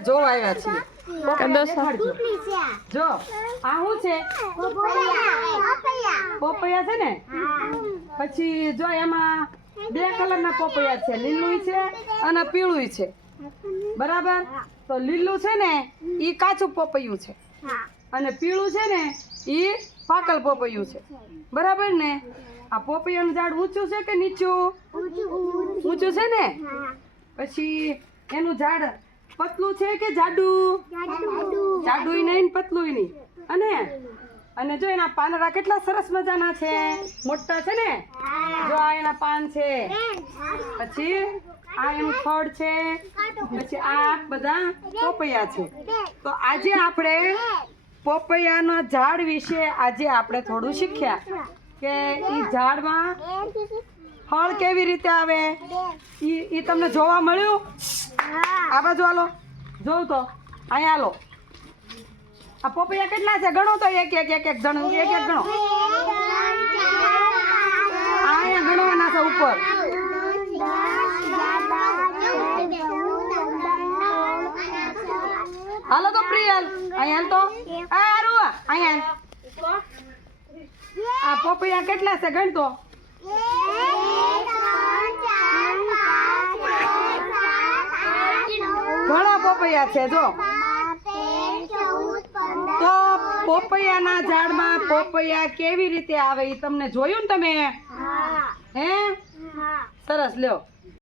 જોવા આવ્યા છીએ જો આ શું છે પોપૈયા છે ને પછી જો એમાં બે કલરના પોપૈયા છે લીલું છે અને પીળું છે બરાબર તો લીલું છે ને ઈ કાચું પોપૈયું છે અને પીળું છે ને ઈ પાકલ પોપૈયું છે બરાબર ને આ પોપૈયાનું ઝાડ ઊંચું છે કે નીચું ઊંચું છે ને પછી એનું ઝાડ પતલું છે કે જાડું જાડું નહીં પતલું નહીં અને જો એના પાંદડા કેટલા સરસ મજાના છે મોટા છે ને જો આ એના પાન છે પછી આ એનું થડ છે પછી આ બધા પોપૈયા છે તો આજે આપણે પોપૈયાના ઝાડ વિશે આજે આપણે થોડું શીખ્યા કે ઈ ઝાડમાં ફળ કેવી રીતે આવે ઈ તમને જોવા મળ્યું આ બાજુ હાલો જોઉં તો અહીંયા હાલો આ પોપૈયા કેટલા છે ગણો તો એક ગણો અહીંયા ગણવાના છે ઉપર હાલો તો પ્રિયલ અહીંયા તો અહીંયા આ પોપૈયા કેટલા છે ગણ તો ઘણા પોપૈયા છે જો તો પોપૈયાના ઝાડમાં પોપૈયા કેવી રીતે આવે એ તમને જોયું ને તમે હે સરસ લ્યો